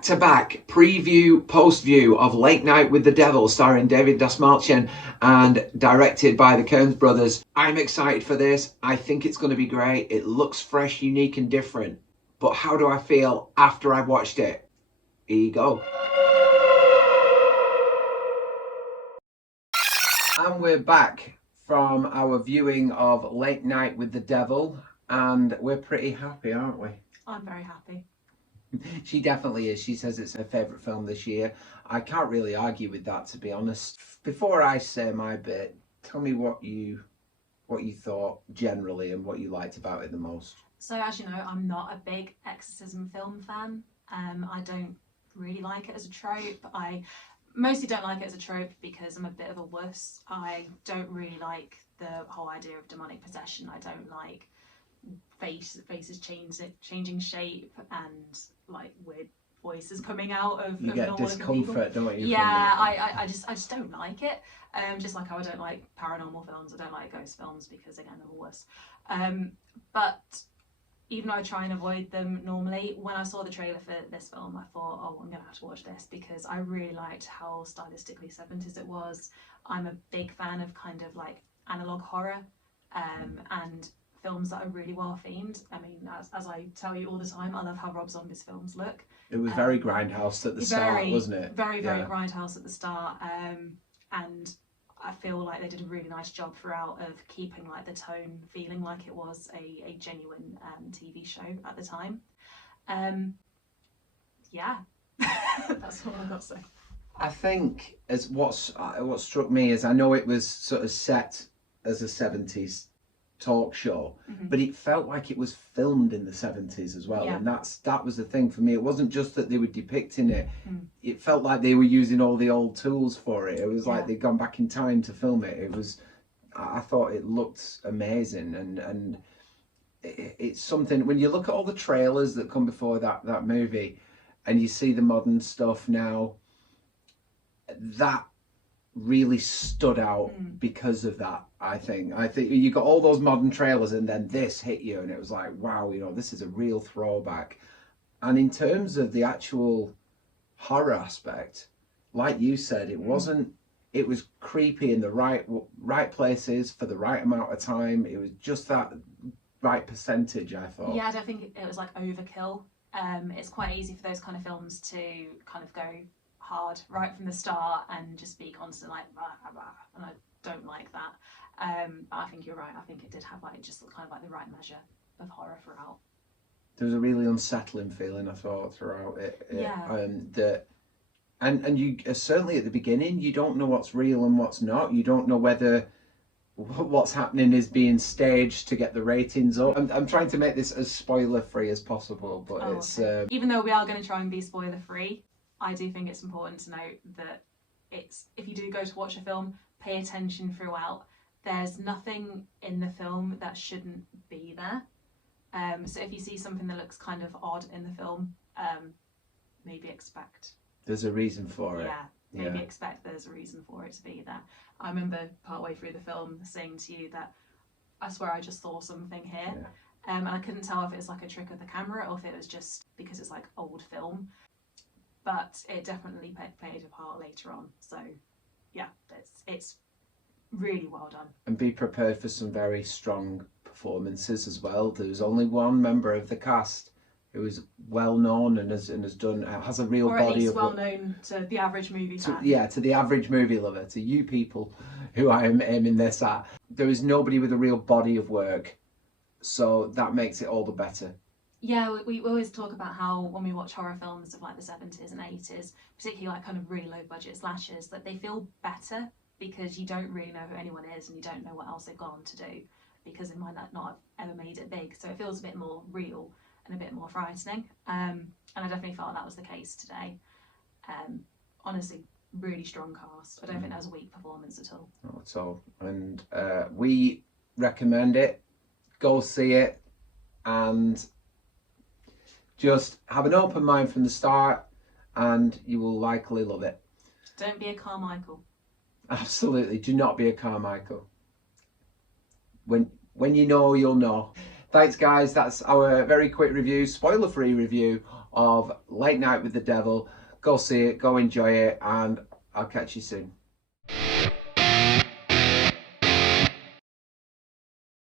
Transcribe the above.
back-to-back preview, post-view of Late Night with the Devil, starring David Dastmalchian and directed by the Coen brothers. I'm excited for this. I think it's going to be great. It looks fresh, unique and different. But how do I feel after I've watched it? Here you go. And we're back from our viewing of Late Night with the Devil, and we're pretty happy, aren't we? I'm very happy. She definitely is. She says it's her favourite film this year. I can't really argue with that, to be honest. Before I say my bit, tell me what you thought generally and what you liked about it the most. So as you know, I'm not a big exorcism film fan. I don't really like it as a trope. I mostly don't like it as a trope because I'm a bit of a wuss. I don't really like the whole idea of demonic possession. I don't like faces changing shape and like weird voices coming out of you get discomfort, don't you? Yeah, I just don't like it. Just like how I don't like paranormal films, I don't like ghost films because again I'm a wuss. But even though I try and avoid them normally, when I saw the trailer for this film, I thought, oh, I'm gonna have to watch this because I really liked how stylistically 70s it was. I'm a big fan of kind of like analog horror, and films that are really well themed. I mean, as I tell you all the time, I love how Rob Zombie's films look. It was very grindhouse at the start, wasn't it? Very grindhouse at the start, and I feel like they did a really nice job throughout of keeping like the tone feeling like it was a genuine TV show at the time. Yeah, that's all I've got to say. I think as what struck me is I know it was sort of set as a 70s talk show, but it felt like it was filmed in the 70s as well, and that was the thing for me. It wasn't just that they were depicting it, it felt like they were using all the old tools for it. It was like they'd gone back in time to film it. It was, I thought it looked amazing, and it's something when you look at all the trailers that come before that movie and you see the modern stuff now, that really stood out because of that. I think you got all those modern trailers and then this hit you and it was like, wow, you know, this is a real throwback. And in terms of the actual horror aspect, like you said, it was creepy in the right places for the right amount of time. It was just that right percentage, I thought. Yeah, I don't think it was like overkill. It's quite easy for those kind of films to kind of go hard right from the start and just be constant like blah, blah, blah, and I don't like that. I think you're right. I think it did have like just kind of like the right measure of horror throughout. There was a really unsettling feeling, I thought, throughout it. And you certainly at the beginning you don't know what's real and what's not. You don't know whether what's happening is being staged to get the ratings up. I'm trying to make this as spoiler free as possible, but okay. Even though we are going to try and be spoiler free, I do think it's important to note that if you do go to watch a film, pay attention throughout. There's nothing in the film that shouldn't be there. So if you see something that looks kind of odd in the film, maybe expect. There's a reason for it. Yeah, maybe expect there's a reason for it to be there. I remember partway through the film saying to you that I swear I just saw something here. Yeah. And I couldn't tell if it was like a trick of the camera or if it was just because it's like old film. But it definitely played a part later on. So yeah, it's really well done. And be prepared for some very strong performances as well. There was only one member of the cast who is well known and has a real or body at least of well known to the average movie fan. To the average movie lover, to you people who I am aiming this at. There is nobody with a real body of work, so that makes it all the better. Yeah, we always talk about how when we watch horror films of like the 70s and 80s, particularly like kind of really low budget slashers, that they feel better because you don't really know who anyone is and you don't know what else they've gone on to do because they might not have ever made it big. So it feels a bit more real and a bit more frightening. And I definitely felt that was the case today. Honestly, really strong cast. I don't think there was a weak performance at all. Not at all. And we recommend it. Go see it and just have an open mind from the start and you will likely love it. Don't be a Carmichael. Absolutely, do not be a Carmichael. When you know, you'll know. Thanks guys, that's our very quick review, spoiler-free review of Late Night with the Devil. Go see it, go enjoy it, and I'll catch you soon.